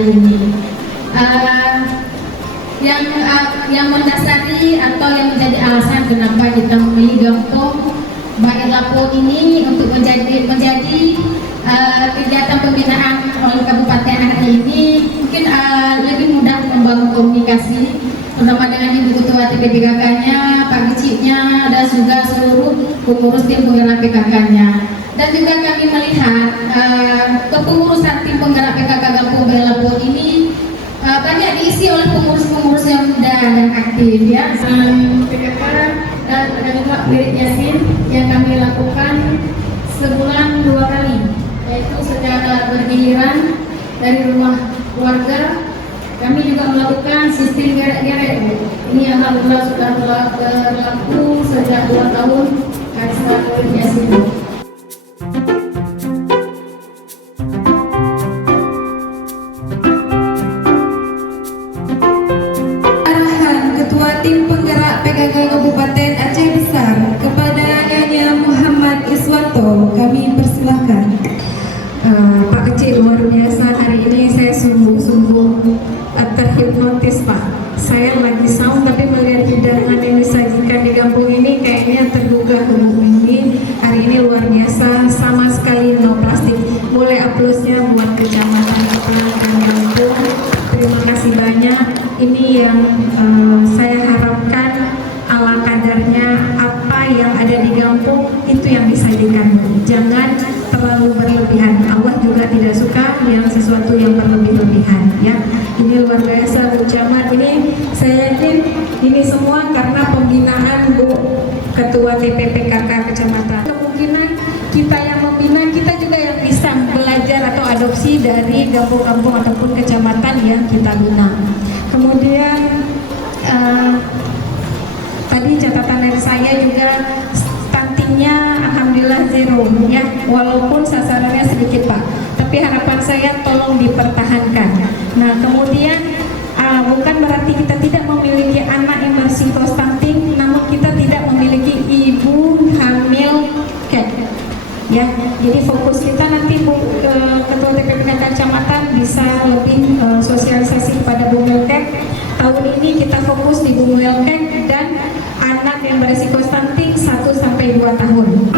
hari ini. Yang mendasari atau yang menjadi alasan kenapa kita memilih Gampong Bayi Lapo ini untuk menjadi kegiatan pembinaan oleh Kabupaten hari ini, mungkin lebih mudah membangun komunikasi terutama dengan Ibu Ketua TPPKK-nya, Pak Keciknya, dan juga seluruh pengurus tim penggerak PKK-nya. Dan juga kami melihat kepengurusan tim penggerak PKK Gampong Bayi Lapo ini banyak diisi oleh pengurus-pengurus yang muda dan aktif ya. PKK dan ada juga Wirid Yasin yang kami lakukan sebulan 2 kali, yaitu secara bergiliran dari rumah keluarga. Kami juga melakukan sistem geret-geret. Ini alhamdulillah sudah berlaku sejak 2 tahun Kaisar Wirid Yasin. Tim penggerak PKK Kabupaten Aceh Besar kepada Nyonya Muhammad Iswanto, kami persilahkan. Pak Kecil, luar biasa hari ini saya sungguh-sungguh terhipnotis Pak. Saya lagi sound tapi melihat hidangan yang disajikan di kampung ini kayaknya tergugah ini. Hari ini luar biasa, sama sekali no plastik. Boleh aplausnya buat Kecamatan Kampung. Terima kasih banyak. Ini yang saya harapkan ala kadarnya apa yang ada di kampung itu yang disajikan. Jangan terlalu berlebihan. Allah juga tidak suka yang sesuatu yang berlebih-lebihan ya. Ini luar biasa Bu Camat. Ini saya yakin ini semua karena pembinaan Bu Ketua TPPKK Kecamatan. Kemungkinan kita yang membina, kita juga yang bisa belajar atau adopsi dari kampung-kampung ataupun kecamatan yang kita bina. Kemudian tadi catatan dari saya juga stuntingnya alhamdulillah zero ya, walaupun sasarannya sedikit Pak, tapi harapan saya tolong dipertahankan. Nah kemudian bukan berarti kita tidak memiliki anak yang berisiko stunting, namun kita tidak memiliki ibu hamil ya. Jadi fokus kita nanti Ketua TPPKK Kecamatan bisa lebih sosialisasi kepada Bu Melkek. Tahun ini kita fokus di Bu Melkek dan anak yang berisiko stunting 1 sampai 2 tahun.